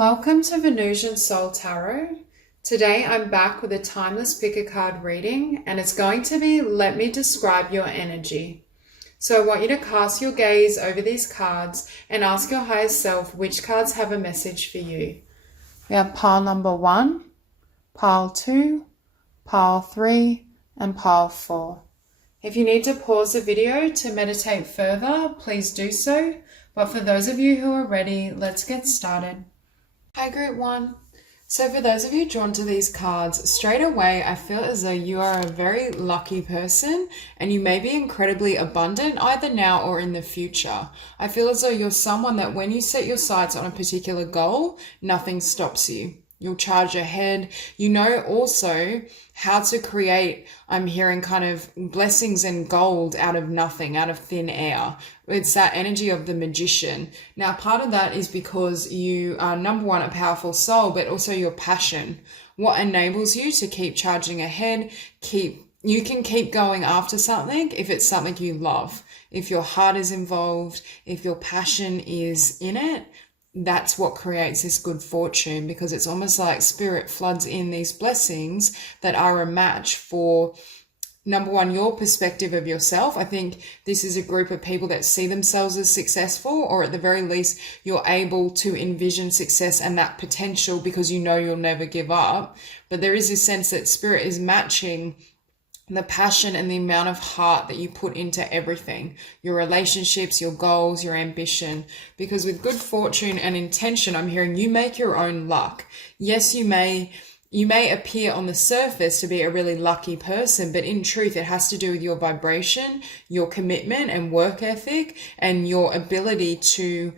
Welcome to Venusian Soul Tarot. Today I'm back with a timeless pick a card reading, and it's going to be Let Me Describe Your Energy. So I want you to cast your gaze over these cards and ask your higher self which cards have a message for you. We have pile number 1, pile 2, pile 3, and pile 4. If you need to pause the video to meditate further, please do so. But for those of you who are ready, let's get started. Hi Group 1. So for those of you drawn to these cards, straight away I feel as though you are a very lucky person and you may be incredibly abundant either now or in the future. I feel as though you're someone that when you set your sights on a particular goal, nothing stops you. You'll charge ahead. You know also how to create, I'm hearing kind of blessings and gold out of nothing, out of thin air. It's that energy of the magician. Now, part of that is because you are, number one, a powerful soul, but also your passion. What enables you to keep charging ahead, you can keep going after something if it's something you love. If your heart is involved, if your passion is in it, that's what creates this good fortune, because it's almost like spirit floods in these blessings that are a match for, number one, your perspective of yourself. I think this is a group of people that see themselves as successful, or at the very least, you're able to envision success and that potential because you know you'll never give up. But there is this sense that spirit is matching the passion and the amount of heart that you put into everything, your relationships, your goals, your ambition. Because with good fortune and intention, I'm hearing you make your own luck. Yes, you may appear on the surface to be a really lucky person, but in truth, it has to do with your vibration, your commitment and work ethic, and your ability to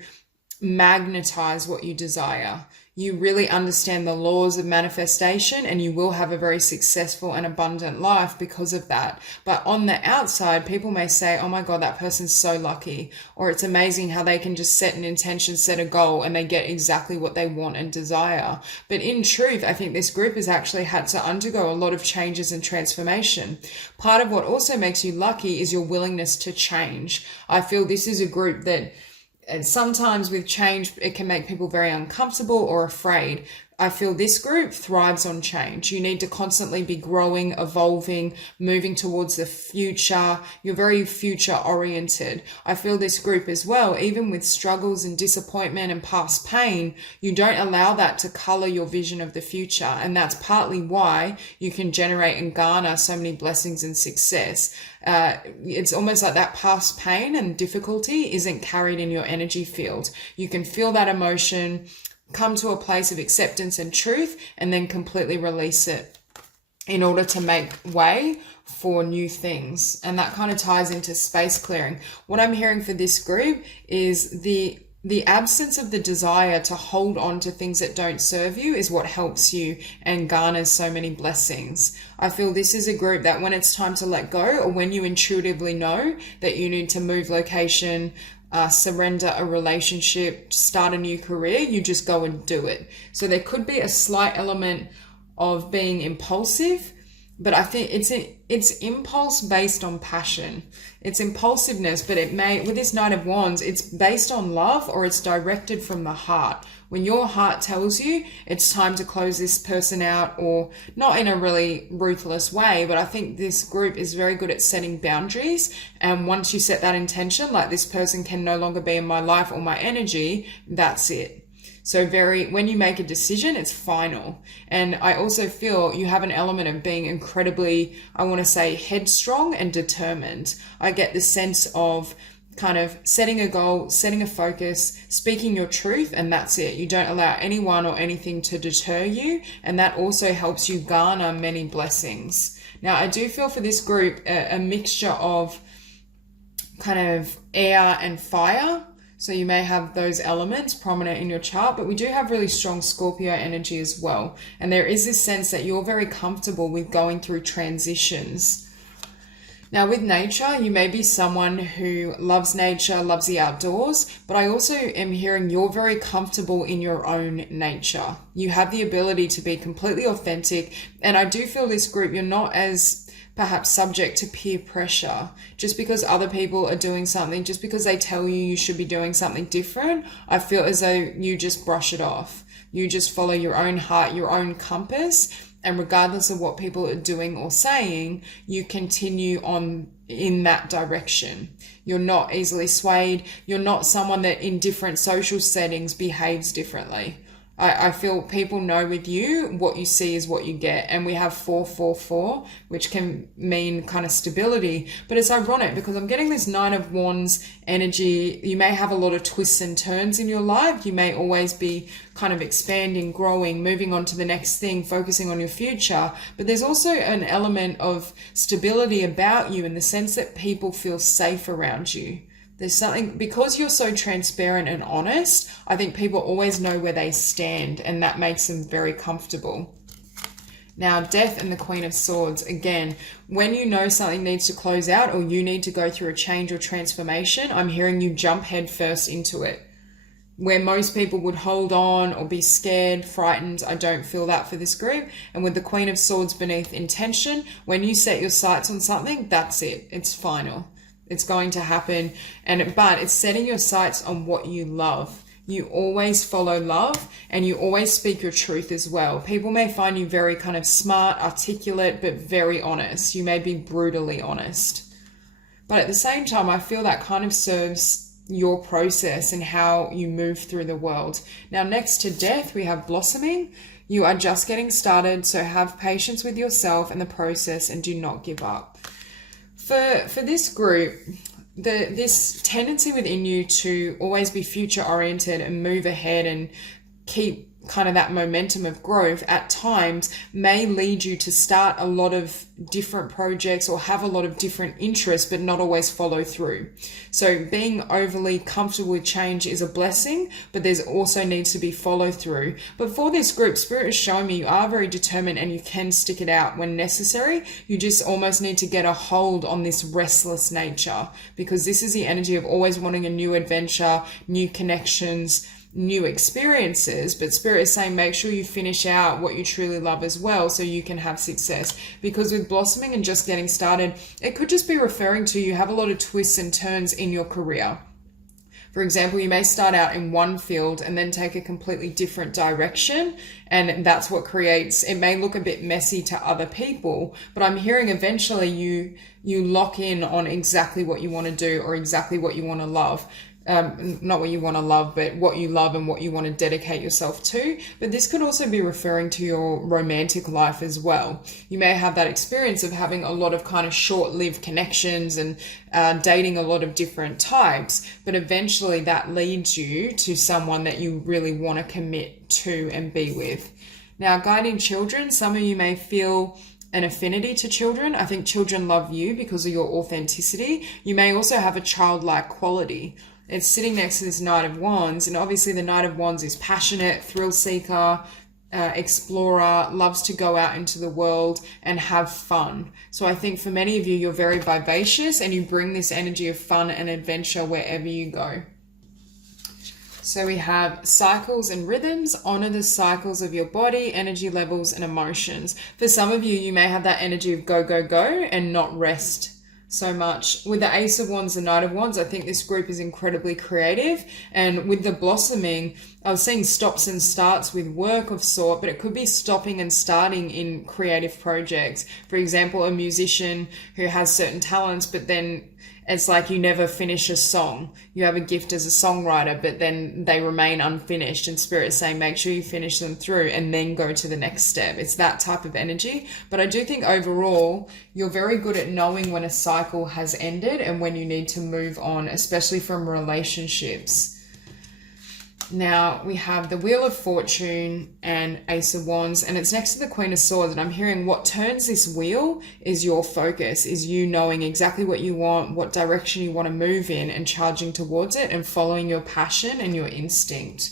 magnetize what you desire. You really understand the laws of manifestation and you will have a very successful and abundant life because of that. But on the outside, people may say, oh my God, that person's so lucky. Or it's amazing how they can just set an intention, set a goal, and they get exactly what they want and desire. But in truth, I think this group has actually had to undergo a lot of changes and transformation. Part of what also makes you lucky is your willingness to change. I feel this is a group that, and sometimes with change, it can make people very uncomfortable or afraid. I feel this group thrives on change. You need to constantly be growing, evolving, moving towards the future. You're very future oriented. I feel this group as well, even with struggles and disappointment and past pain, you don't allow that to color your vision of the future. And that's partly why you can generate and garner so many blessings and success. It's almost like that past pain and difficulty isn't carried in your energy field. You can feel that emotion, come to a place of acceptance and truth, and then completely release it in order to make way for new things. And that kind of ties into space clearing. What I'm hearing for this group is the absence of the desire to hold on to things that don't serve you is what helps you and garners so many blessings. I feel this is a group that when it's time to let go, or when you intuitively know that you need to move location, surrender a relationship, start a new career, you just go and do it. So there could be a slight element of being impulsive, but I think it's impulse based on passion. It's impulsiveness, but it may, with this Knight of Wands, it's based on love, or it's directed from the heart. When your heart tells you it's time to close this person out, or not in a really ruthless way, but I think this group is very good at setting boundaries. And once you set that intention, like this person can no longer be in my life or my energy, that's it. So when you make a decision, it's final. And I also feel you have an element of being incredibly, I want to say, headstrong and determined. I get the sense of kind of setting a goal, setting a focus, speaking your truth, and that's it. You don't allow anyone or anything to deter you, and that also helps you garner many blessings. Now, I do feel for this group a mixture of kind of air and fire. So you may have those elements prominent in your chart, but we do have really strong Scorpio energy as well. And there is this sense that you're very comfortable with going through transitions. Now with nature, you may be someone who loves nature, loves the outdoors, but I also am hearing you're very comfortable in your own nature. You have the ability to be completely authentic. And I do feel this group, you're not as perhaps subject to peer pressure. Just because other people are doing something, just because they tell you you should be doing something different, I feel as though you just brush it off. You just follow your own heart, your own compass, and regardless of what people are doing or saying, you continue on in that direction. You're not easily swayed. You're not someone that in different social settings behaves differently. I feel people know with you, what you see is what you get. And we have 444, which can mean kind of stability. But it's ironic because I'm getting this Nine of Wands energy. You may have a lot of twists and turns in your life. You may always be kind of expanding, growing, moving on to the next thing, focusing on your future. But there's also an element of stability about you in the sense that people feel safe around you. There's something, because you're so transparent and honest, I think people always know where they stand, and that makes them very comfortable. Now, Death and the Queen of Swords, again, when you know something needs to close out or you need to go through a change or transformation, I'm hearing you jump head first into it. Where most people would hold on or be scared, frightened, I don't feel that for this group. And with the Queen of Swords beneath intention, when you set your sights on something, that's it. It's final. It's going to happen, but it's setting your sights on what you love. You always follow love, and you always speak your truth as well. People may find you very kind of smart, articulate, but very honest. You may be brutally honest. But at the same time, I feel that kind of serves your process and how you move through the world. Now, next to Death, we have Blossoming. You are just getting started, so have patience with yourself and the process and do not give up. For this group, this tendency within you to always be future oriented and move ahead and keep kind of that momentum of growth at times may lead you to start a lot of different projects or have a lot of different interests, but not always follow through. So being overly comfortable with change is a blessing, but there's also needs to be follow through. But for this group, Spirit is showing me you are very determined and you can stick it out when necessary. You just almost need to get a hold on this restless nature, because this is the energy of always wanting a new adventure, new connections, new experiences. But Spirit is saying make sure you finish out what you truly love as well, so you can have success. Because with blossoming and just getting started, it could just be referring to you have a lot of twists and turns in your career. For example, you may start out in one field and then take a completely different direction, and that's what creates, it may look a bit messy to other people, but I'm hearing eventually you lock in on exactly what you want to do or exactly what you want to love. Not what you want to love, but what you love and what you want to dedicate yourself to. But this could also be referring to your romantic life as well. You may have that experience of having a lot of kind of short-lived connections and dating a lot of different types, but eventually that leads you to someone that you really want to commit to and be with. Now, guiding children, some of you may feel an affinity to children. I think children love you because of your authenticity. You may also have a childlike quality. It's sitting next to this Knight of Wands, and obviously the Knight of Wands is passionate, thrill seeker, explorer, loves to go out into the world and have fun. So I think for many of you, you're very vivacious and you bring this energy of fun and adventure wherever you go. So we have cycles and rhythms. Honor the cycles of your body, energy levels, and emotions. For some of you, you may have that energy of go, go, go and not rest so much. With the Ace of Wands and Knight of Wands, I think this group is incredibly creative. And with the blossoming, I was seeing stops and starts with work of sort, but it could be stopping and starting in creative projects. For example, a musician who has certain talents, but then it's like you never finish a song. You have a gift as a songwriter, but then they remain unfinished, and Spirit is saying make sure you finish them through and then go to the next step. It's that type of energy. But I do think overall you're very good at knowing when a cycle has ended and when you need to move on, especially from relationships. Now we have the Wheel of Fortune and Ace of Wands, and it's next to the Queen of Swords, and I'm hearing what turns this wheel is your focus, is you knowing exactly what you want, what direction you want to move in and charging towards it and following your passion and your instinct.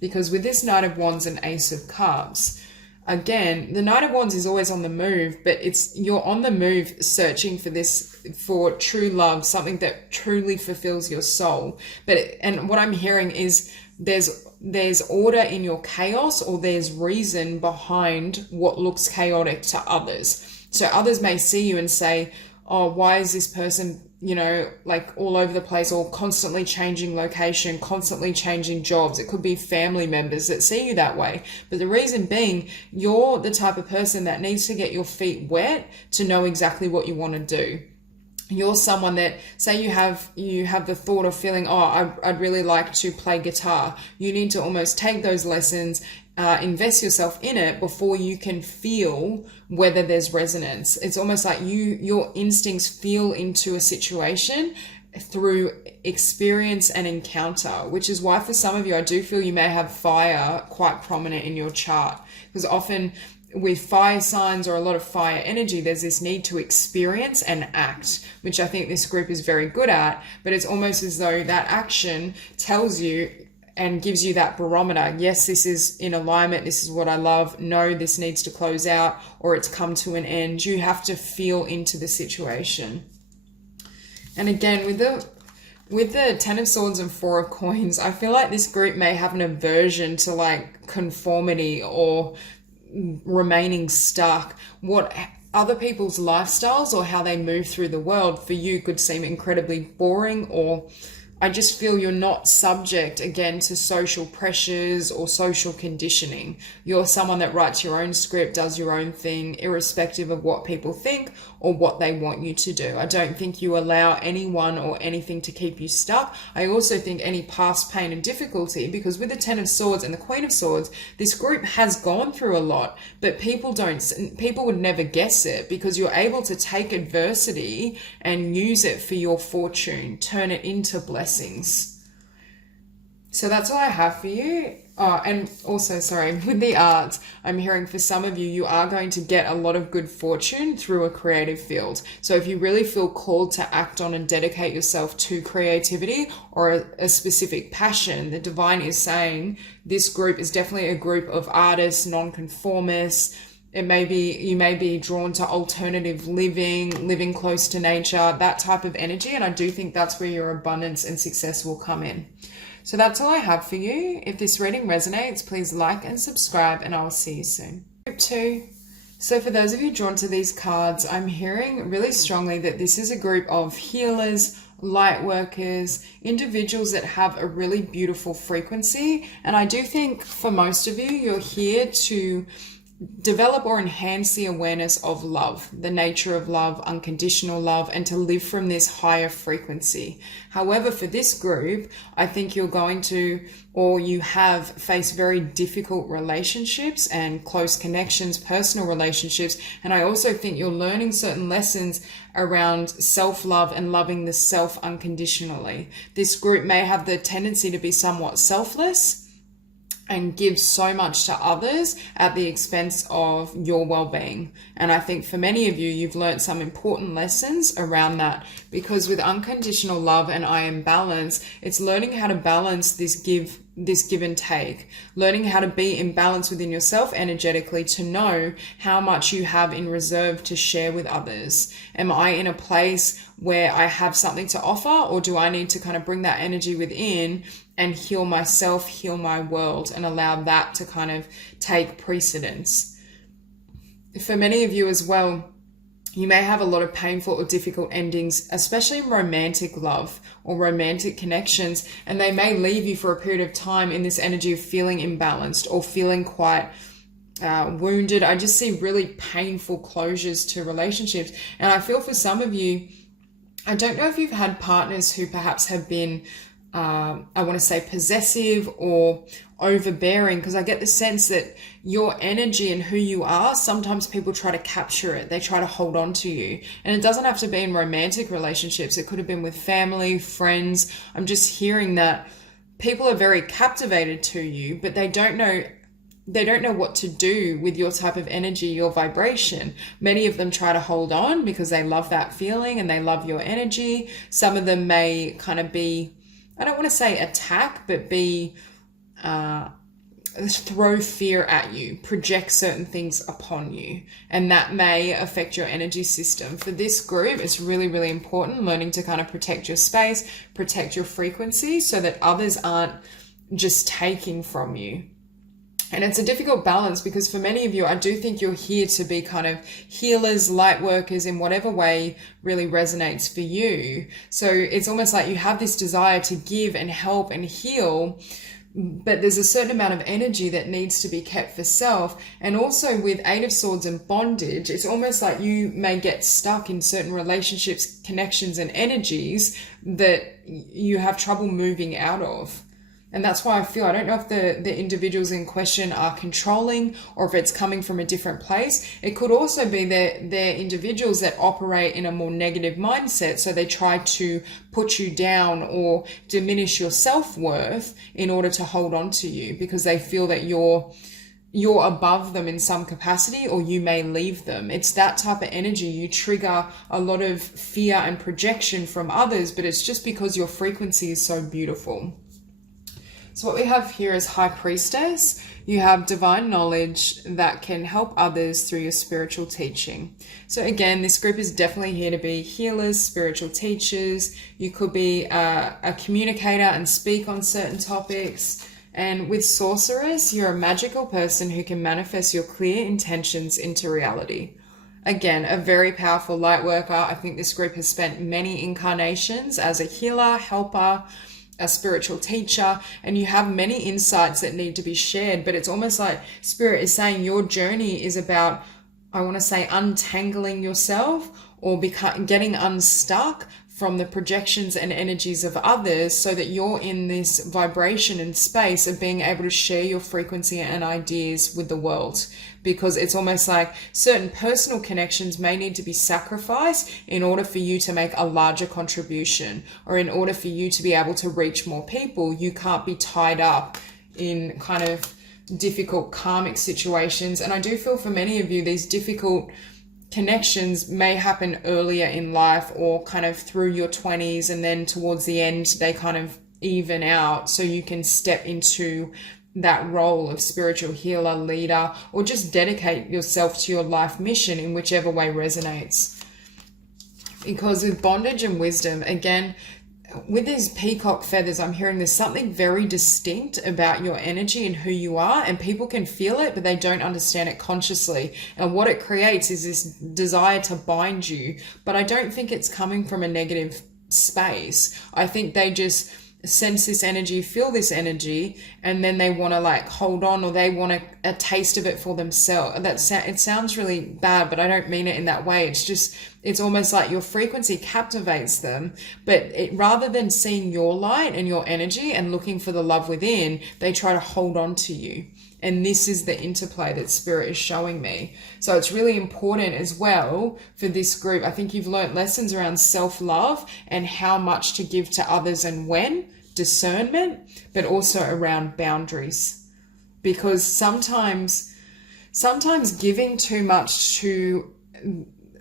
Because with this Knight of Wands and Ace of Cups, again, the Knight of Wands is always on the move, but you're on the move searching for true love, something that truly fulfills your soul. And what I'm hearing is there's order in your chaos, or there's reason behind what looks chaotic to others. So others may see you and say, oh, why is this person you know, like all over the place, or constantly changing location, constantly changing jobs. It could be family members that see you that way. But the reason being, you're the type of person that needs to get your feet wet to know exactly what you want to do. You're someone that, say you have the thought of feeling, oh, I'd really like to play guitar. You need to almost take those lessons, invest yourself in it before you can feel whether there's resonance. It's almost like your instincts feel into a situation through experience and encounter, which is why for some of you, I do feel you may have fire quite prominent in your chart, because often with fire signs or a lot of fire energy, there's this need to experience and act, which I think this group is very good at. But it's almost as though that action tells you and gives you that barometer. Yes, this is in alignment. This is what I love. No, this needs to close out, or it's come to an end. You have to feel into the situation. And again, with the Ten of Swords and Four of Coins, I feel like this group may have an aversion to like conformity or remaining stuck. What other people's lifestyles or how they move through the world for you could seem incredibly boring, or I just feel you're not subject, again, to social pressures or social conditioning. You're someone that writes your own script, does your own thing, irrespective of what people think or what they want you to do. I don't think you allow anyone or anything to keep you stuck. I also think any past pain and difficulty, because with the Ten of Swords and the Queen of Swords, this group has gone through a lot, but people would never guess it, because you're able to take adversity and use it for your fortune, turn it into blessings. So that's all I have for you. Oh, and also, sorry, with the arts, I'm hearing for some of you, you are going to get a lot of good fortune through a creative field. So if you really feel called to act on and dedicate yourself to creativity or a specific passion, the divine is saying this group is definitely a group of artists, non-conformists. You may be drawn to alternative living close to nature, that type of energy. And I do think that's where your abundance and success will come in. So that's all I have for you. If this reading resonates, please like and subscribe, and I will see you soon. Group 2. So for those of you drawn to these cards, I'm hearing really strongly that this is a group of healers, light workers, individuals that have a really beautiful frequency. And I do think for most of you, you're here to develop or enhance the awareness of love, the nature of love, unconditional love, and to live from this higher frequency. However, for this group, I think you're going to, or you have faced very difficult relationships and close connections, personal relationships. And I also think you're learning certain lessons around self-love and loving the self unconditionally. This group may have the tendency to be somewhat selfless and give so much to others at the expense of your well-being. And I think for many of you, you've learned some important lessons around that, because with unconditional love and I am balance, it's learning how to balance this give and take, learning how to be in balance within yourself energetically, to know how much you have in reserve to share with others. Am I in a place where I have something to offer, or do I need to kind of bring that energy within and heal myself, heal my world, and allow that to kind of take precedence? For many of you as well, you may have a lot of painful or difficult endings, especially in romantic love or romantic connections, and they may leave you for a period of time in this energy of feeling imbalanced or feeling quite wounded. I just see really painful closures to relationships. And I feel for some of you, I don't know if you've had partners who perhaps have been I want to say possessive or overbearing, because I get the sense that your energy and who you are, sometimes people try to capture it. They try to hold on to you. And it doesn't have to be in romantic relationships. It could have been with family, friends. I'm just hearing that people are very captivated to you, but they don't know what to do with your type of energy, your vibration. Many of them try to hold on because they love that feeling and they love your energy. Some of them may kind of be, I don't want to say attack, but be throw fear at you, project certain things upon you, and that may affect your energy system. For this group, it's really, really important learning to kind of protect your space, protect your frequency, so that others aren't just taking from you. And it's a difficult balance because for many of you, I do think you're here to be kind of healers, light workers in whatever way really resonates for you. So it's almost like you have this desire to give and help and heal, but there's a certain amount of energy that needs to be kept for self. And also with Eight of Swords and bondage, it's almost like you may get stuck in certain relationships, connections, and energies that you have trouble moving out of. And that's why I don't know if the individuals in question are controlling or if it's coming from a different place. It could also be that they're individuals that operate in a more negative mindset. So they try to put you down or diminish your self-worth in order to hold on to you because they feel that you're above them in some capacity, or you may leave them. It's that type of energy. You trigger a lot of fear and projection from others, but it's just because your frequency is so beautiful. So what we have here is High Priestess. You have divine knowledge that can help others through your spiritual teaching. So again, this group is definitely here to be healers, spiritual teachers. You could be a communicator and speak on certain topics. And with Sorceress, you're a magical person who can manifest your clear intentions into reality. Again, a very powerful light worker. I think this group has spent many incarnations as a healer, helper, a spiritual teacher, and you have many insights that need to be shared. But it's almost like Spirit is saying your journey is about, I want to say, untangling yourself or getting unstuck from the projections and energies of others, so that you're in this vibration and space of being able to share your frequency and ideas with the world. Because it's almost like certain personal connections may need to be sacrificed in order for you to make a larger contribution, or in order for you to be able to reach more people. You can't be tied up in kind of difficult karmic situations. And I do feel for many of you, these difficult connections may happen earlier in life or kind of through your 20s, and then towards the end they kind of even out, so you can step into that role of spiritual healer, leader, or just dedicate yourself to your life mission in whichever way resonates. Because with bondage and wisdom, again, with these peacock feathers, I'm hearing there's something very distinct about your energy and who you are, and people can feel it, but they don't understand it consciously. And what it creates is this desire to bind you. But I don't think it's coming from a negative space. I think they just sense this energy, feel this energy, and then they want to like hold on, or they want a taste of it for themselves. It sounds really bad, but I don't mean it in that way. It's just, it's almost like your frequency captivates them, but rather than seeing your light and your energy and looking for the love within, they try to hold on to you. And this is the interplay that Spirit is showing me. So it's really important as well for this group. I think you've learned lessons around self-love and how much to give to others and when, discernment, but also around boundaries. Because sometimes giving too much to,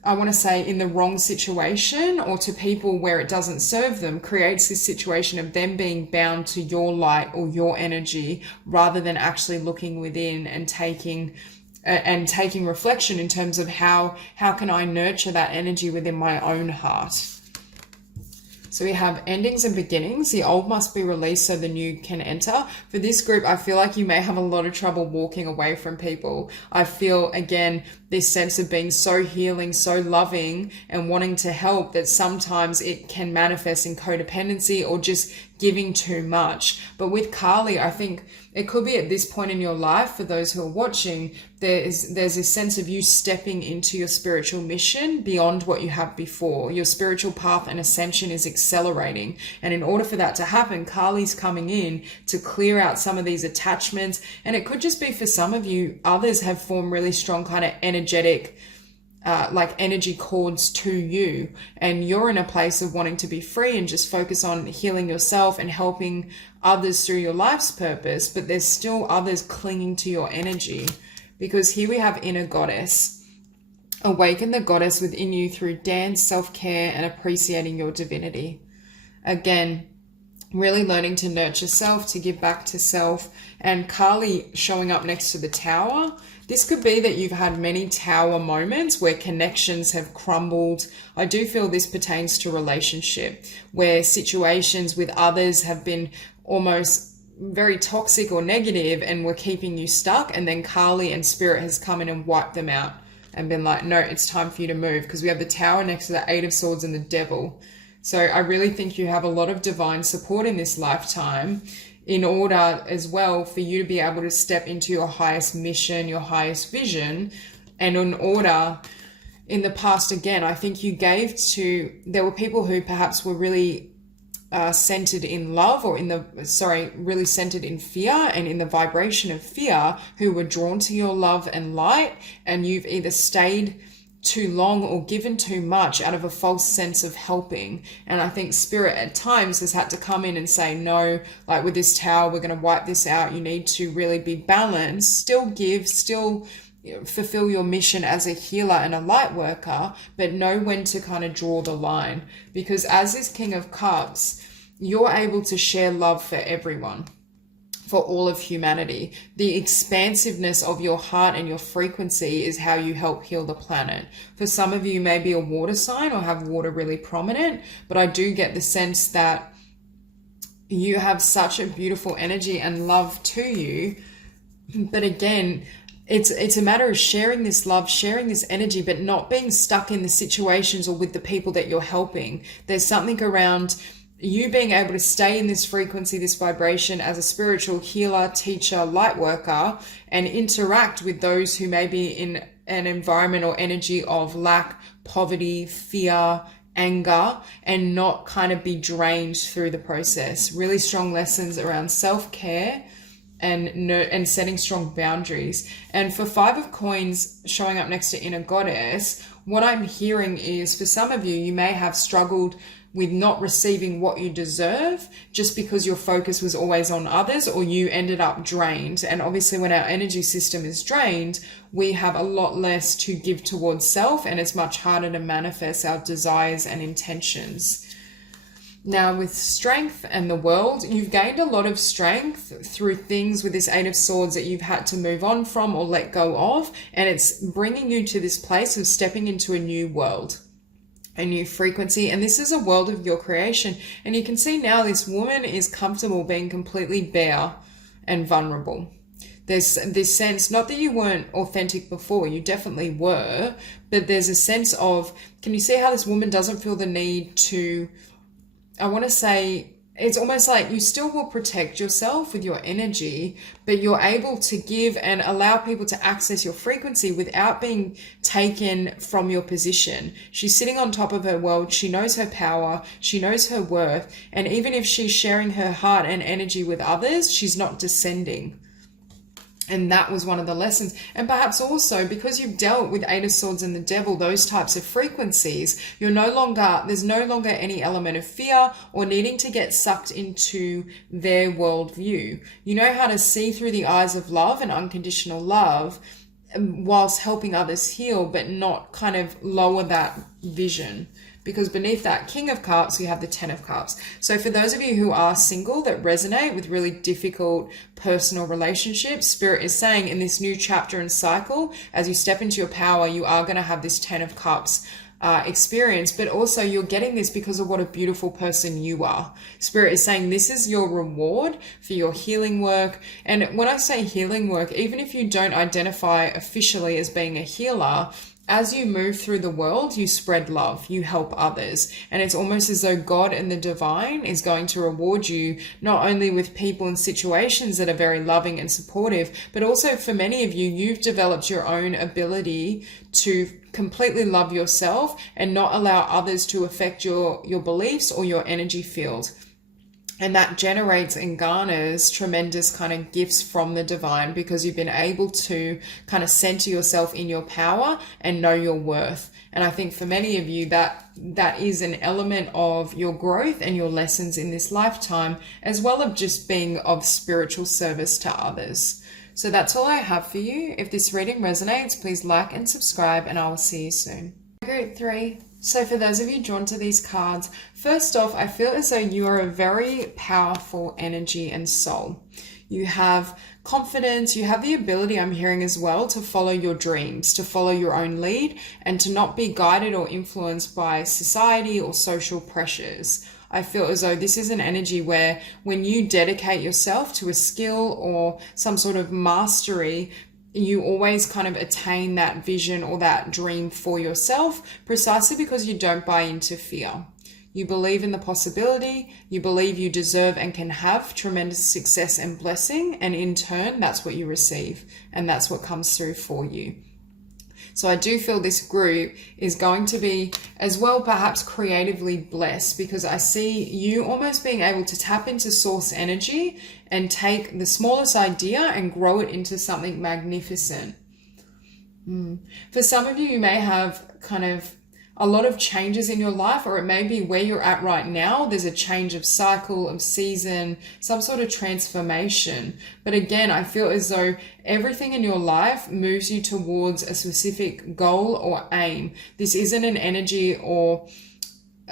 I want to say, in the wrong situation or to people where it doesn't serve them, creates this situation of them being bound to your light or your energy, rather than actually looking within and taking reflection in terms of how can I nurture that energy within my own heart. So we have endings and beginnings. The old must be released so the new can enter. For this group, I feel like you may have a lot of trouble walking away from people. I feel, again, this sense of being so healing, so loving, and wanting to help, that sometimes it can manifest in codependency or just giving too much. But with Kali, I think it could be at this point in your life, for those who are watching, there's this sense of you stepping into your spiritual mission beyond what you have before. Your spiritual path and ascension is accelerating. And in order for that to happen, Kali's coming in to clear out some of these attachments. And it could just be, for some of you, others have formed really strong kind of energetic like energy cords to you, and you're in a place of wanting to be free and just focus on healing yourself and helping others through your life's purpose, but there's still others clinging to your energy. Because here we have inner goddess. Awaken the goddess within you through dance, self-care, and appreciating your divinity. Again, really learning to nurture self, to give back to self. And Kali showing up next to the tower. This could be that you've had many tower moments where connections have crumbled. I do feel this pertains to relationship, where situations with others have been almost very toxic or negative and were keeping you stuck, and then Kali and Spirit has come in and wiped them out and been like, no, it's time for you to move, because we have the Tower next to the Eight of Swords and the Devil. So I really think you have a lot of divine support in this lifetime, in order as well for you to be able to step into your highest mission, your highest vision. And in order, in the past, again, I think you gave to, there were people who perhaps were really centered in love, or really centered in fear and in the vibration of fear, who were drawn to your love and light, and you've either stayed too long or given too much out of a false sense of helping. And I think Spirit at times has had to come in and say, no, like with this Tower, we're going to wipe this out. You need to really be balanced, still give, still fulfill your mission as a healer and a light worker, but know when to kind of draw the line. Because as this King of Cups, you're able to share love for everyone, for all of humanity. The expansiveness of your heart and your frequency is how you help heal the planet. For some of you, you may be a water sign or have water really prominent, but I do get the sense that you have such a beautiful energy and love to you. But again, it's a matter of sharing this love, sharing this energy, but not being stuck in the situations or with the people that you're helping. There's something around you being able to stay in this frequency, this vibration as a spiritual healer, teacher, light worker, and interact with those who may be in an environment or energy of lack, poverty, fear, anger, and not kind of be drained through the process. Really strong lessons around self-care and setting strong boundaries. And for Five of Coins showing up next to Inner Goddess, what I'm hearing is, for some of you, you may have struggled with not receiving what you deserve just because your focus was always on others, or you ended up drained. And obviously when our energy system is drained, we have a lot less to give towards self, and it's much harder to manifest our desires and intentions. Now with Strength and the World, you've gained a lot of strength through things with this Eight of Swords that you've had to move on from or let go of, and it's bringing you to this place of stepping into a new world, a new frequency. And this is a world of your creation. And you can see now this woman is comfortable being completely bare and vulnerable. There's this sense, not that you weren't authentic before, you definitely were, but there's a sense of, can you see how this woman doesn't feel the need to, I want to say, it's almost like you still will protect yourself with your energy, but you're able to give and allow people to access your frequency without being taken from your position. She's sitting on top of her world. She knows her power. She knows her worth. And even if she's sharing her heart and energy with others, she's not descending. And that was one of the lessons. And perhaps also because you've dealt with Eight of Swords and the Devil, those types of frequencies, there's no longer any element of fear or needing to get sucked into their worldview. You know how to see through the eyes of love and unconditional love whilst helping others heal, but not kind of lower that vision. Because beneath that King of Cups, you have the Ten of Cups. So for those of you who are single that resonate with really difficult personal relationships, Spirit is saying in this new chapter and cycle, as you step into your power, you are going to have this Ten of Cups experience, but also you're getting this because of what a beautiful person you are. Spirit is saying this is your reward for your healing work. And when I say healing work, even if you don't identify officially as being a healer, as you move through the world, you spread love, you help others. And it's almost as though God and the divine is going to reward you, not only with people and situations that are very loving and supportive, but also for many of you, you've developed your own ability to completely love yourself and not allow others to affect your beliefs or your energy field. And that generates and garners tremendous kind of gifts from the divine, because you've been able to kind of center yourself in your power and know your worth. And I think for many of you, that is an element of your growth and your lessons in this lifetime, as well as just being of spiritual service to others. So that's all I have for you. If this reading resonates, please like and subscribe, and I will see you soon. Group 3. So for those of you drawn to these cards, first off, I feel as though you are a very powerful energy and soul. You have confidence, you have the ability, I'm hearing as well, to follow your dreams, to follow your own lead, and to not be guided or influenced by society or social pressures. I feel as though this is an energy where when you dedicate yourself to a skill or some sort of mastery, you always kind of attain that vision or that dream for yourself, precisely because you don't buy into fear. You believe in the possibility, you believe you deserve and can have tremendous success and blessing, and in turn, that's what you receive, and that's what comes through for you. So I do feel this group is going to be as well perhaps creatively blessed, because I see you almost being able to tap into source energy and take the smallest idea and grow it into something magnificent. For some of you, you may have kind of a lot of changes in your life, or it may be where you're at right now. There's a change of cycle, of season, some sort of transformation. But again, I feel as though everything in your life moves you towards a specific goal or aim. This isn't an energy or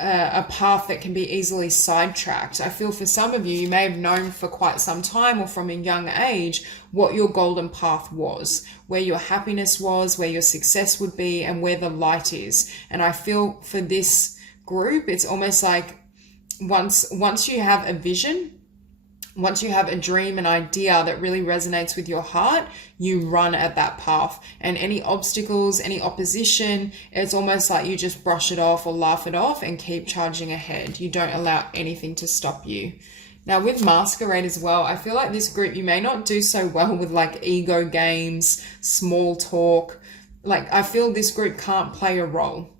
a path that can be easily sidetracked. I feel for some of you, you may have known for quite some time or from a young age what your golden path was, where your happiness was, where your success would be, and where the light is. And I feel for this group, it's almost like once you have a vision, once you have a dream, an idea that really resonates with your heart, you run at that path. And any obstacles, any opposition, it's almost like you just brush it off or laugh it off and keep charging ahead. You don't allow anything to stop you. Now with Masquerade as well, I feel like this group, you may not do so well with like ego games, small talk. Like I feel this group can't play a role.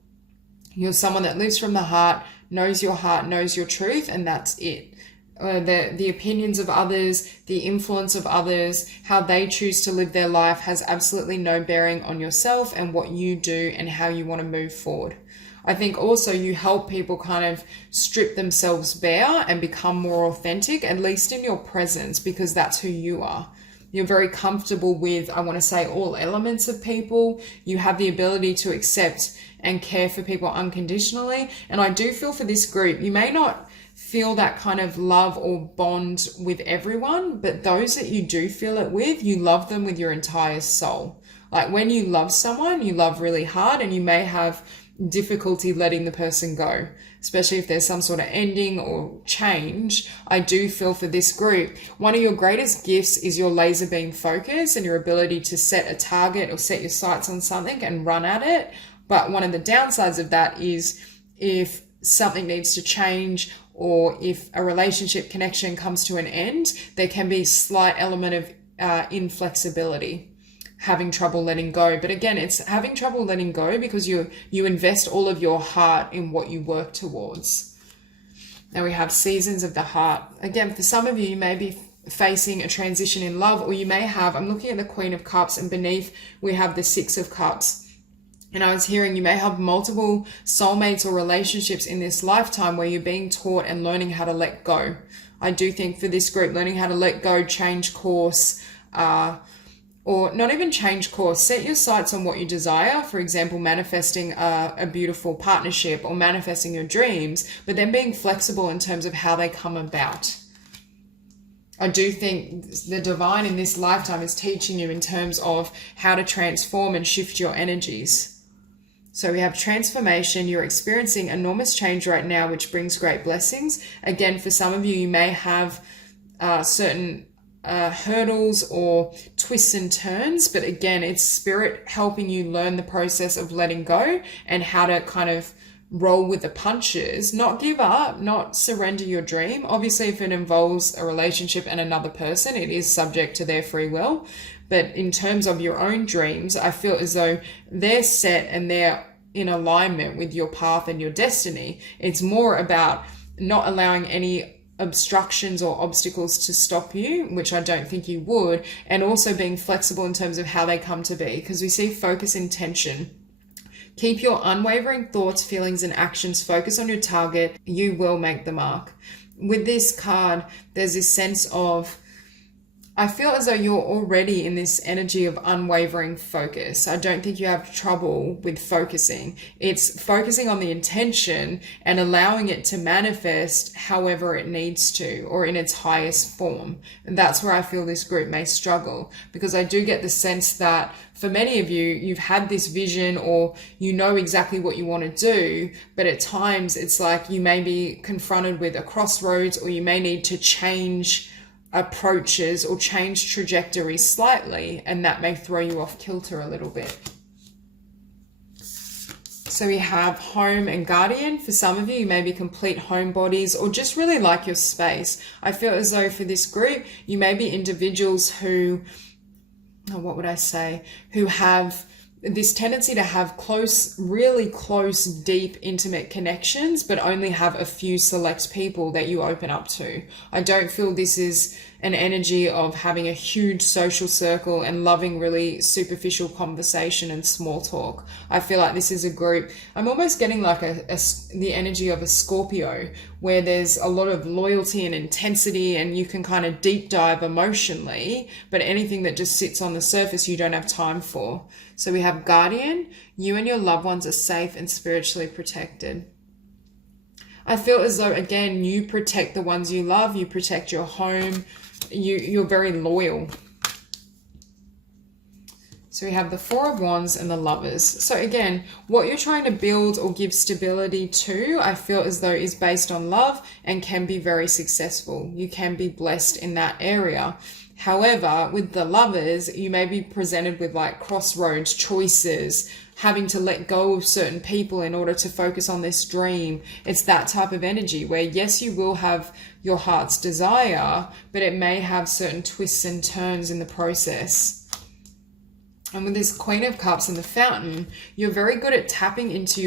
You're someone that lives from the heart, knows your truth, and that's it. The opinions of others, the influence of others, how they choose to live their life has absolutely no bearing on yourself and what you do and how you want to move forward. I think also you help people kind of strip themselves bare and become more authentic, at least in your presence, because that's who you are. You're very comfortable with, I want to say, all elements of people. You have the ability to accept and care for people unconditionally. And I do feel for this group, you may not feel that kind of love or bond with everyone, but those that you do feel it with, you love them with your entire soul. Like when you love someone, you love really hard, and you may have difficulty letting the person go, especially if there's some sort of ending or change. I do feel for this group, one of your greatest gifts is your laser beam focus and your ability to set a target or set your sights on something and run at it. But one of the downsides of that is if something needs to change, or if a relationship connection comes to an end, there can be a slight element of inflexibility, having trouble letting go. But again, it's having trouble letting go because you invest all of your heart in what you work towards. Now we have seasons of the heart. Again, for some of you, you may be facing a transition in love, or you may have, I'm looking at the Queen of Cups, and beneath we have the Six of Cups. And I was hearing you may have multiple soulmates or relationships in this lifetime where you're being taught and learning how to let go. I do think for this group, learning how to let go, change course, or not even change course, set your sights on what you desire. For example, manifesting a beautiful partnership or manifesting your dreams, but then being flexible in terms of how they come about. I do think the divine in this lifetime is teaching you in terms of how to transform and shift your energies. So we have transformation. You're experiencing enormous change right now, which brings great blessings. Again, for some of you, you may have certain hurdles or twists and turns, but again, it's spirit helping you learn the process of letting go and how to kind of roll with the punches, not give up, not surrender your dream. Obviously, if it involves a relationship and another person, it is subject to their free will. But in terms of your own dreams, I feel as though they're set and they're in alignment with your path and your destiny. It's more about not allowing any obstructions or obstacles to stop you, which I don't think you would, and also being flexible in terms of how they come to be, because we see focus, intention. Keep your unwavering thoughts, feelings, and actions focused on your target. You will make the mark. With this card, there's this sense of I feel as though you're already in this energy of unwavering focus. I don't think you have trouble with focusing. It's focusing on the intention and allowing it to manifest however it needs to, or in its highest form. And that's where I feel this group may struggle, because I do get the sense that for many of you, you've had this vision, or you know exactly what you want to do, but at times it's like you may be confronted with a crossroads, or you may need to change approaches or change trajectory slightly, and that may throw you off kilter a little bit. So we have home and guardian. For some of you, you may be complete homebodies or just really like your space. I feel as though for this group, you may be individuals who, what would I say, who have this tendency to have close, really close, deep, intimate connections, but only have a few select people that you open up to. I don't feel this is an energy of having a huge social circle and loving really superficial conversation and small talk. I feel like this is a group, I'm almost getting like the energy of a Scorpio, where there's a lot of loyalty and intensity, and you can kind of deep dive emotionally, but anything that just sits on the surface you don't have time for. So we have guardian. You and your loved ones are safe and spiritually protected. I feel as though, again, you protect the ones you love, you protect your home, you're very loyal. So we have the Four of Wands and the Lovers. So again, what you're trying to build or give stability to, I feel as though is based on love and can be very successful. You can be blessed in that area. However, with the Lovers, you may be presented with like crossroads, choices, having to let go of certain people in order to focus on this dream. It's that type of energy where, yes, you will have your heart's desire, but it may have certain twists and turns in the process. And with this Queen of Cups and the Fountain, you're very good at tapping into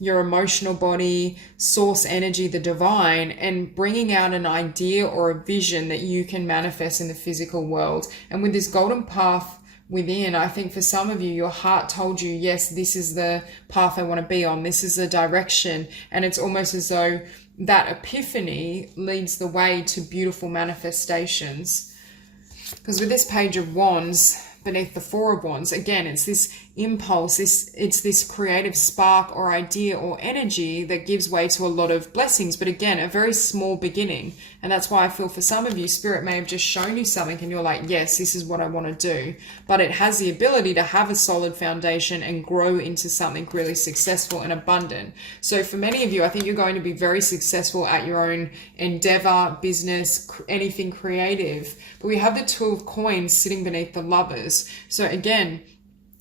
your emotional body, source energy, the divine, and bringing out an idea or a vision that you can manifest in the physical world. And with this golden path within, I think for some of you, your heart told you, yes, this is the path I want to be on. This is the direction. And it's almost as though that epiphany leads the way to beautiful manifestations. Because with this Page of Wands beneath the Four of Wands, again, it's this impulse, it's this creative spark or idea or energy that gives way to a lot of blessings, but again, a very small beginning. And that's why I feel for some of you, Spirit may have just shown you something and you're like, yes, this is what I want to do. But it has the ability to have a solid foundation and grow into something really successful and abundant. So for many of you, I think you're going to be very successful at your own endeavor, business, anything creative. But we have the Two of Coins sitting beneath the Lovers. So again,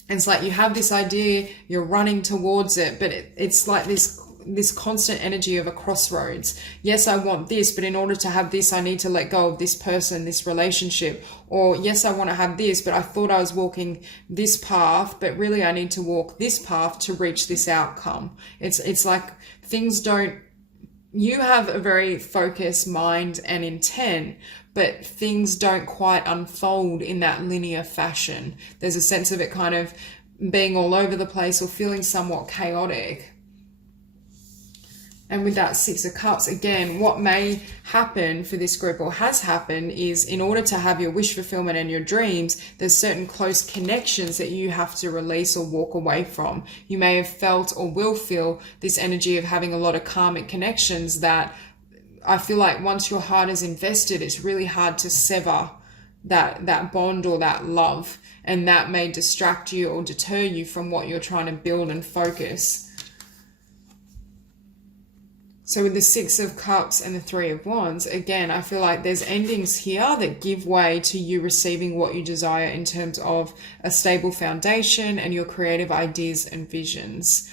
it's like you have this idea, you're running towards it, but it's like this constant energy of a crossroads. Yes, I want this, but in order to have this, I need to let go of this person, this relationship. Or yes, I want to have this, but I thought I was walking this path, but really I need to walk this path to reach this outcome. It's like things don't, you have a very focused mind and intent, but things don't quite unfold in that linear fashion. There's a sense of it kind of being all over the place or feeling somewhat chaotic. And with that Six of Cups, again, what may happen for this group or has happened is, in order to have your wish fulfillment and your dreams, there's certain close connections that you have to release or walk away from. You may have felt or will feel this energy of having a lot of karmic connections that I feel like once your heart is invested, it's really hard to sever that bond or that love. And that may distract you or deter you from what you're trying to build and focus. So with the Six of Cups and the Three of Wands, again, I feel like there's endings here that give way to you receiving what you desire in terms of a stable foundation and your creative ideas and visions.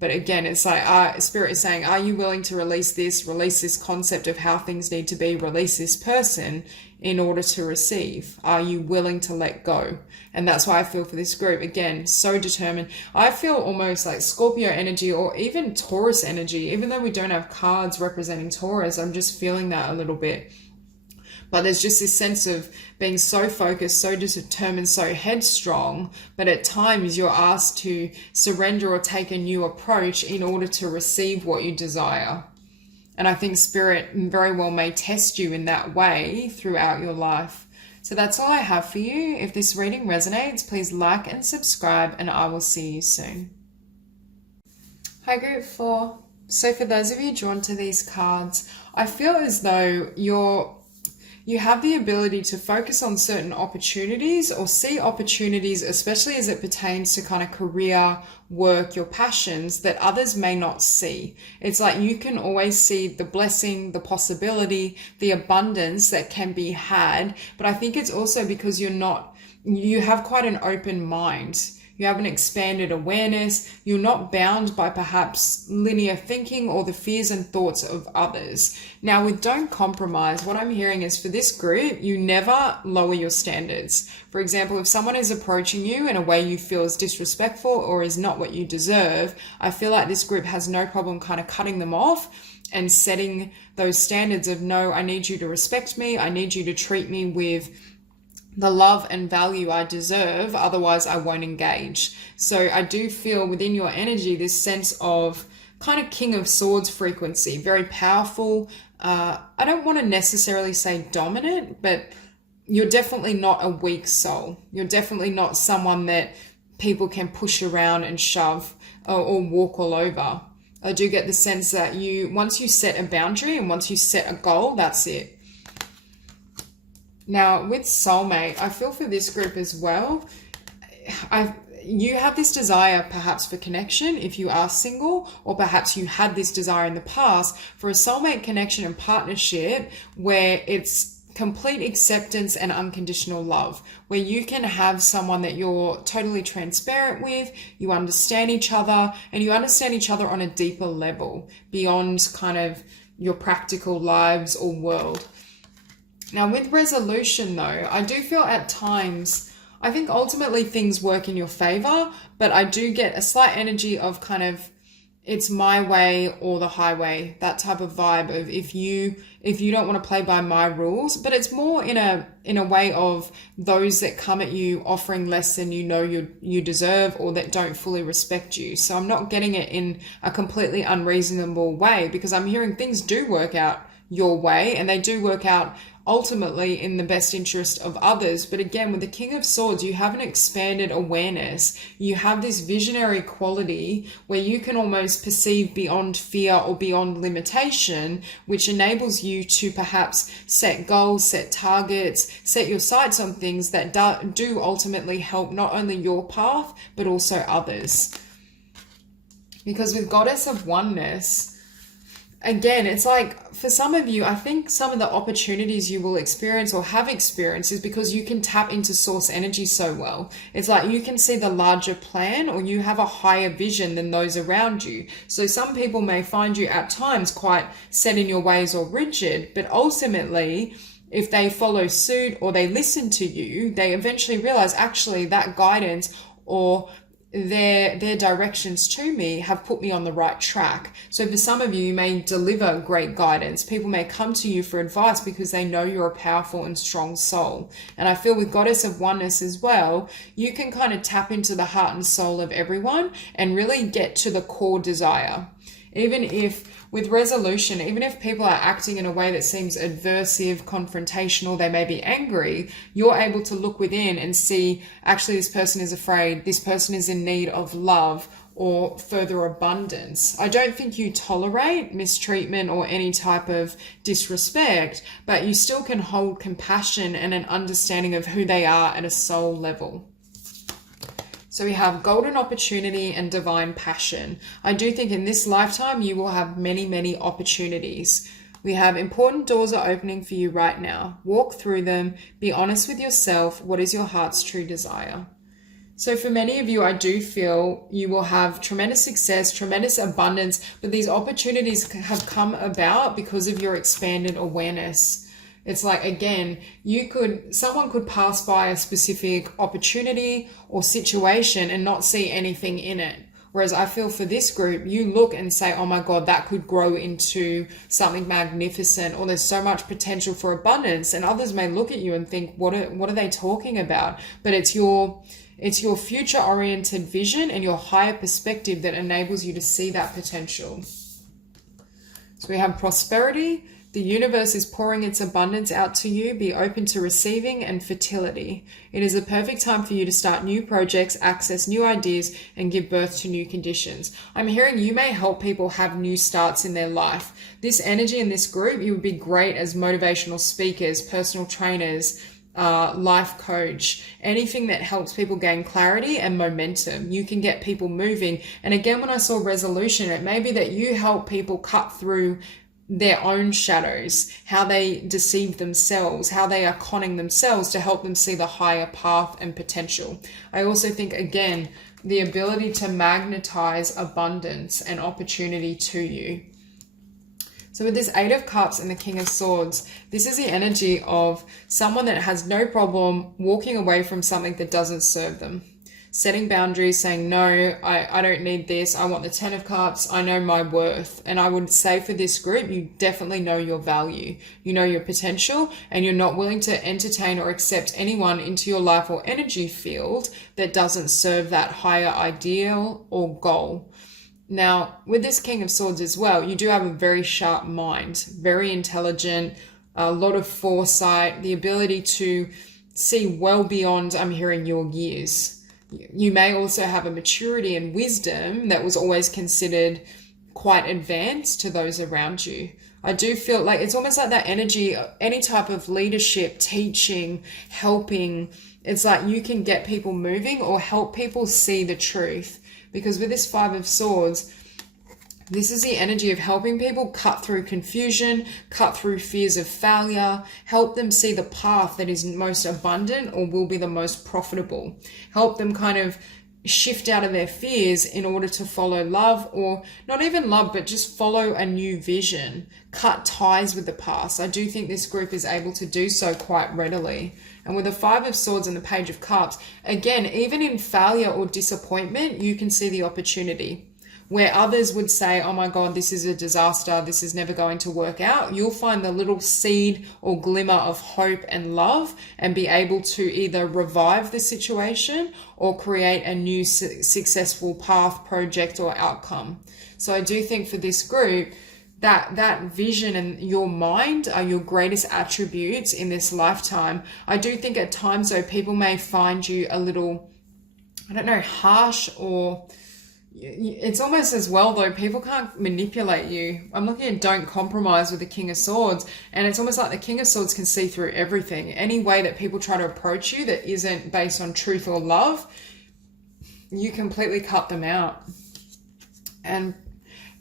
But again, it's like Spirit is saying, are you willing to release this concept of how things need to be, release this person in order to receive? Are you willing to let go? And that's why I feel for this group, again, so determined. I feel almost like Scorpio energy or even Taurus energy, even though we don't have cards representing Taurus, I'm just feeling that a little bit. But there's just this sense of being so focused, so determined, so headstrong, but at times you're asked to surrender or take a new approach in order to receive what you desire. And I think Spirit very well may test you in that way throughout your life So that's all I have for you. If this reading resonates, please like and subscribe, and I will see you soon. Hi, Group 4. So for those of you drawn to these cards, I feel as though you have the ability to focus on certain opportunities or see opportunities, especially as it pertains to kind of career, work, your passions, that others may not see. It's like you can always see the blessing, the possibility, the abundance that can be had. But I think it's also because you have quite an open mind. You have an expanded awareness. You're not bound by perhaps linear thinking or the fears and thoughts of others. Now, with don't compromise, what I'm hearing is for this group, you never lower your standards. For example, if someone is approaching you in a way you feel is disrespectful or is not what you deserve, I feel like this group has no problem kind of cutting them off and setting those standards of, no, I need you to respect me. I need you to treat me with the love and value I deserve, otherwise I won't engage. So I do feel within your energy this sense of kind of King of Swords frequency, very powerful. I don't want to necessarily say dominant, but you're definitely not a weak soul. You're definitely not someone that people can push around and shove or walk all over. I do get the sense that once you set a boundary and once you set a goal, that's it. Now, with soulmate, I feel for this group as well, you have this desire perhaps for connection if you are single, or perhaps you had this desire in the past for a soulmate connection and partnership where it's complete acceptance and unconditional love, where you can have someone that you're totally transparent with, you understand each other, and you understand each other on a deeper level beyond kind of your practical lives or world. Now, with resolution, though, I do feel at times, I think ultimately things work in your favor, but I do get a slight energy of kind of, it's my way or the highway, that type of vibe of if you don't want to play by my rules, but it's more in a way of those that come at you offering less than you deserve, or that don't fully respect you. So I'm not getting it in a completely unreasonable way, because I'm hearing things do work out your way, and they do work out ultimately in the best interest of others. But again, with the King of Swords, you have an expanded awareness. You have this visionary quality where you can almost perceive beyond fear or beyond limitation, which enables you to perhaps set goals, set targets, set your sights on things that do ultimately help not only your path, but also others. Because with Goddess of Oneness, again, it's like for some of you, I think some of the opportunities you will experience or have experienced is because you can tap into source energy so well. It's like you can see the larger plan, or you have a higher vision than those around you. So some people may find you at times quite set in your ways or rigid, but ultimately, if they follow suit or they listen to you, they eventually realize actually that guidance or their directions to me have put me on the right track. So for some of you, you may deliver great guidance. People may come to you for advice because they know you're a powerful and strong soul. And I feel with Goddess of Oneness as well, you can kind of tap into the heart and soul of everyone and really get to the core desire. Even if with resolution, even if people are acting in a way that seems adversive, confrontational, they may be angry, you're able to look within and see, actually, this person is afraid, this person is in need of love or further abundance. I don't think you tolerate mistreatment or any type of disrespect, but you still can hold compassion and an understanding of who they are at a soul level. So we have golden opportunity and divine passion. I do think in this lifetime, you will have many, many opportunities. We have important doors are opening for you right now. Walk through them. Be honest with yourself. What is your heart's true desire? So for many of you, I do feel you will have tremendous success, tremendous abundance, but these opportunities have come about because of your expanded awareness. It's like, again, someone could pass by a specific opportunity or situation and not see anything in it. Whereas I feel for this group, you look and say, oh my God, that could grow into something magnificent, or there's so much potential for abundance. And others may look at you and think, what are they talking about? But it's your future oriented vision and your higher perspective that enables you to see that potential. So we have prosperity, The universe is pouring its abundance out to you. Be open to receiving and fertility. It is the perfect time for you to start new projects, access new ideas, and give birth to new conditions. I'm hearing you may help people have new starts in their life. This energy in this group, you would be great as motivational speakers, personal trainers, life coach, anything that helps people gain clarity and momentum. You can get people moving. And again, when I saw resolution, it may be that you help people cut through their own shadows, how they deceive themselves, how they are conning themselves to help them see the higher path and potential. I also think, again, the ability to magnetize abundance and opportunity to you. So with this Eight of Cups and the King of Swords, this is the energy of someone that has no problem walking away from something that doesn't serve them. Setting boundaries, saying, no, I don't need this. I want the 10 of Cups. I know my worth. And I would say for this group, you definitely know your value. You know your potential, and you're not willing to entertain or accept anyone into your life or energy field that doesn't serve that higher ideal or goal. Now, with this King of Swords as well, you do have a very sharp mind, very intelligent, a lot of foresight, the ability to see well beyond, I'm hearing, your years. You may also have a maturity and wisdom that was always considered quite advanced to those around you. I do feel like it's almost like that energy, any type of leadership, teaching, helping. It's like you can get people moving or help people see the truth. Because with this Five of Swords, this is the energy of helping people cut through confusion, cut through fears of failure, help them see the path that is most abundant or will be the most profitable. Help them kind of shift out of their fears in order to follow love, or not even love, but just follow a new vision, cut ties with the past. I do think this group is able to do so quite readily. And with the Five of Swords and the Page of Cups, again, even in failure or disappointment, you can see the opportunity. Where others would say, oh my God, this is a disaster, this is never going to work out, you'll find the little seed or glimmer of hope and love and be able to either revive the situation or create a new successful path, project, or outcome. So I do think for this group, that vision and your mind are your greatest attributes in this lifetime. I do think at times, though, people may find you a little, I don't know, harsh, or it's almost as well, though, people can't manipulate you. I'm looking at don't compromise with the King of Swords, and it's almost like the King of Swords can see through everything. Any way that people try to approach you that isn't based on truth or love, you completely cut them out. And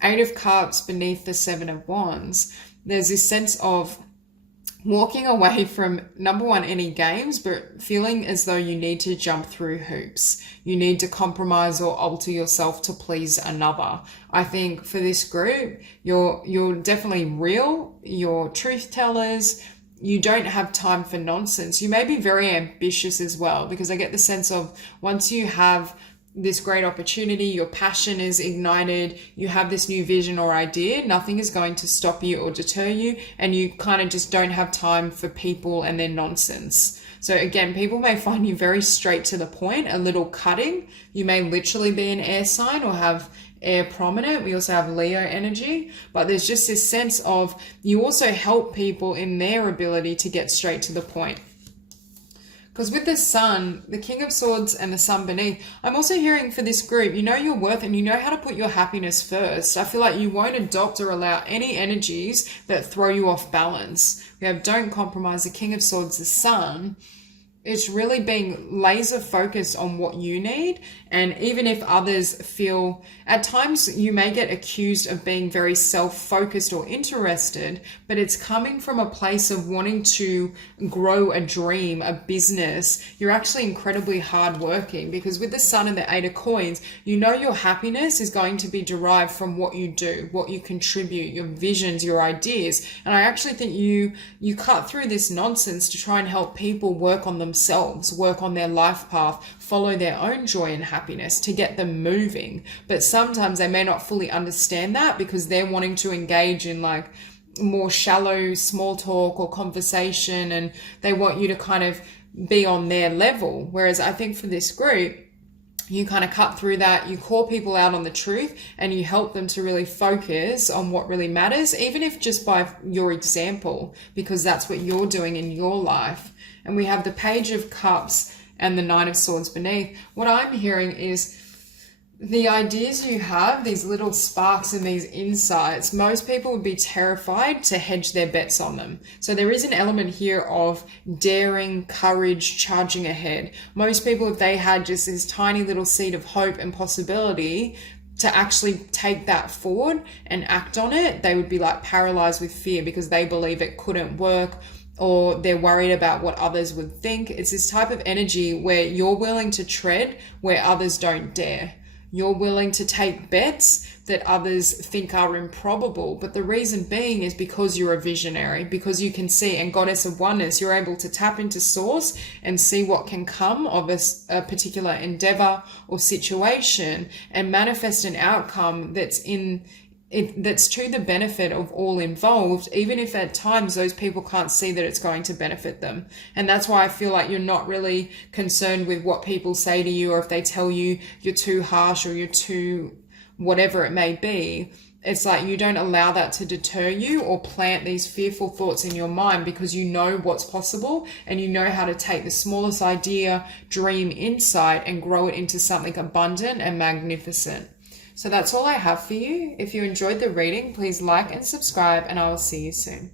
Eight of Cups beneath the Seven of Wands, there's this sense of walking away from, number one, any games, but feeling as though you need to jump through hoops. You need to compromise or alter yourself to please another. I think for this group, you're definitely real. You're truth tellers. You don't have time for nonsense. You may be very ambitious as well, because I get the sense of once you have this great opportunity, your passion is ignited, you have this new vision or idea, nothing is going to stop you or deter you, and you kind of just don't have time for people and their nonsense. So again, people may find you very straight to the point, a little cutting. You may literally be an air sign or have air prominent. We also have Leo energy, but there's just this sense of you also help people in their ability to get straight to the point. Because with the Sun, the King of Swords and the Sun beneath, I'm also hearing for this group, you know your worth and you know how to put your happiness first. I feel like you won't adopt or allow any energies that throw you off balance. We have don't compromise, the King of Swords, the Sun. It's really being laser focused on what you need. And even if others feel, at times you may get accused of being very self-focused or interested, but it's coming from a place of wanting to grow a dream, a business. You're actually incredibly hardworking, because with the Sun and the Eight of Coins, you know your happiness is going to be derived from what you do, what you contribute, your visions, your ideas. And I actually think you cut through this nonsense to try and help people work on themselves, work on their life path, follow their own joy and happiness to get them moving. But sometimes they may not fully understand that because they're wanting to engage in like more shallow small talk or conversation, and they want you to kind of be on their level. Whereas I think for this group, you kind of cut through that, you call people out on the truth, and you help them to really focus on what really matters, even if just by your example, because that's what you're doing in your life. And we have the Page of Cups and the Nine of Swords beneath. What I'm hearing is the ideas you have, these little sparks and these insights, most people would be terrified to hedge their bets on them. So there is an element here of daring, courage, charging ahead. Most people, if they had just this tiny little seed of hope and possibility to actually take that forward and act on it, they would be like paralyzed with fear because they believe it couldn't work, or they're worried about what others would think. It's this type of energy where you're willing to tread where others don't dare. You're willing to take bets that others think are improbable. But the reason being is because you're a visionary, because you can see, and Goddess of Oneness, you're able to tap into source and see what can come of a particular endeavor or situation and manifest an outcome that's to the benefit of all involved, even if at times those people can't see that it's going to benefit them. And that's why I feel like you're not really concerned with what people say to you, or if they tell you you're too harsh or you're too whatever it may be. It's like you don't allow that to deter you or plant these fearful thoughts in your mind, because you know what's possible and you know how to take the smallest idea, dream, insight and grow it into something abundant and magnificent. So that's all I have for you. If you enjoyed the reading, please like and subscribe, and I will see you soon.